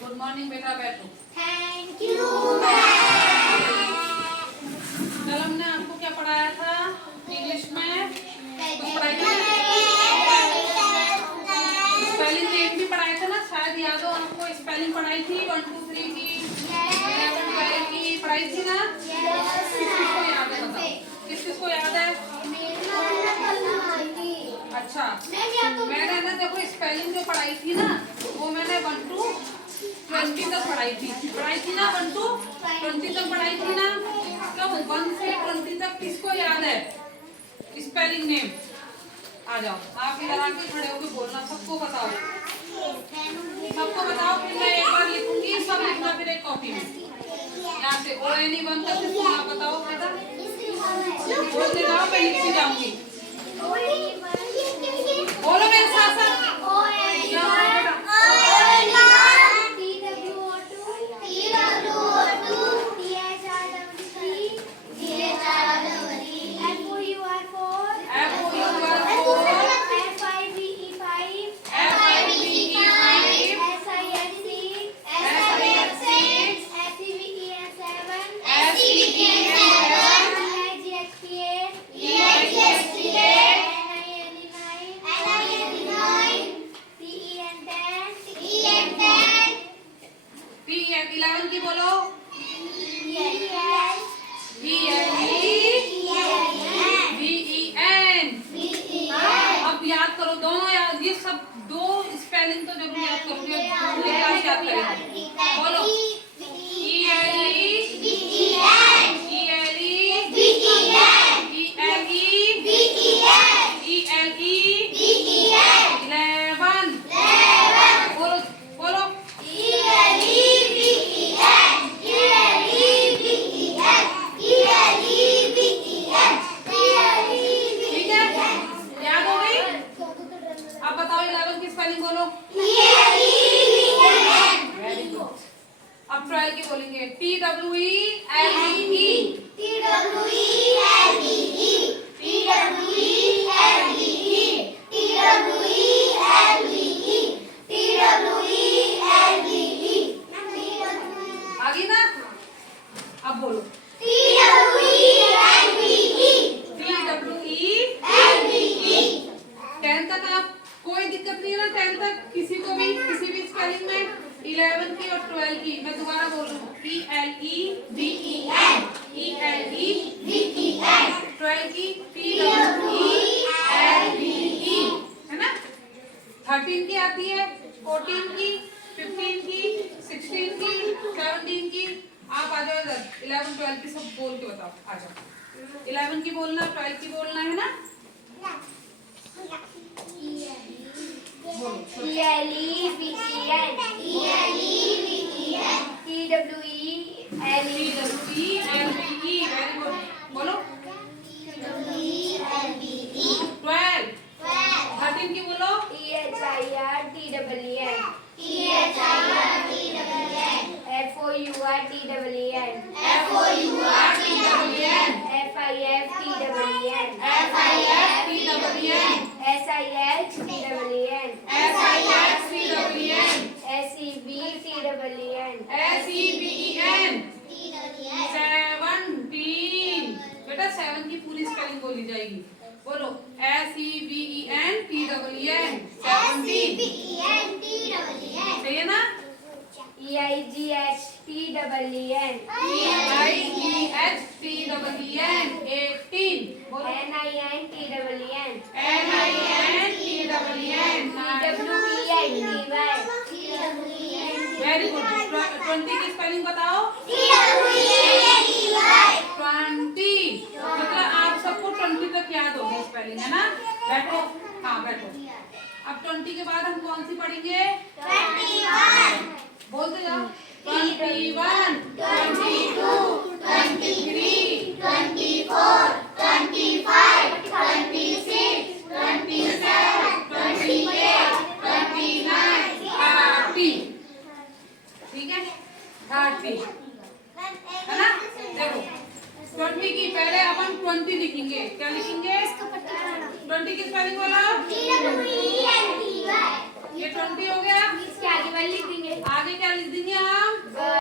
Good morning बेटा, बैठो। Thank you ma'am. कल हमने आपको क्या पढ़ाया था इंग्लिश में? कुछ पढ़ाई थी? स्पेलिंग नेम भी पढ़ाए थे ना, शायद याद हो आपको। स्पेलिंग पढ़ाई थी 1 2 3 की, 11 12 की पढ़ाई थी ना? किसको याद है बताओ, किसको याद है? अच्छा, मैंने ना देखो स्पेलिंग जो पढ़ाई थी ना, वो मैंने 1 to 20 तक पढ़ाई थी ना। 1 to 20 तक पढ़ाई थी ना। तो 1 से 20 तक किसको याद है स्पेलिंग नेम? आ जाओ, आप इधर आके खड़े होके बोलना, सबको बताओ, सबको बताओ। फिर मैं एक बार लिखूंगी, सब लिखना फिर एक कॉपी में। यहाँ से ONE1 तक किसको आप बताओ बेटा, बोलते जाओ, मैं लिखती जाऊंगी। बोलो मेरे साथ साथ। P11 की बोलो। अब याद करो दोनों, याद, ये सब दो स्पेलिंग तो जरूर याद करोगे। याद करेंगे, बोलो। अब बताओ 11 की स्पेलिंग बोलो। Very good. अब 12 की बोलेंगे आ गई ना? अब बोलो TWELVE। 10 तक आप कोई दिक्कत नहीं है ना? 10 तक किसी को भी किसी भी स्पेलिंग में 11 की और 12 की। मैं दोबारा बोल रही हूँ, ELEVEN 12 की TWELVE, है ना? 13 की आती है, 14 की, 15 की, 16 की, 17 की। आप आ जाओ इधर, 11 12 की सब बोल के बताओ। आ जाओ, 11 की बोलना, 12 की बोलना, है ना? वेरी गुड, बोलो। 12 13 की बोलो। SEVEN 17। बेटा 7 की पूरी स्पेलिंग बोली जाएगी, बोलो। SEVEN 17। सही है ना? EIGHTEEN 18। बोलो। NINTEEN। Very good. 20 की स्पेलिंग बताओ। 20 मतलब आप सबको 20 तक याद होगी स्पेलिंग, है ना? बैठो, हाँ बैठो। अब 20 के बाद हम कौन सी पढ़ेंगे? 21। बोलते जाओ। 21 22 23 24 25 26 27 28 29 30। ठीक है, 30, है ना? देखो 20 की पहले अपन 20 लिखेंगे। क्या लिखेंगे? 20 की स्पेलिंग बोलो। पहली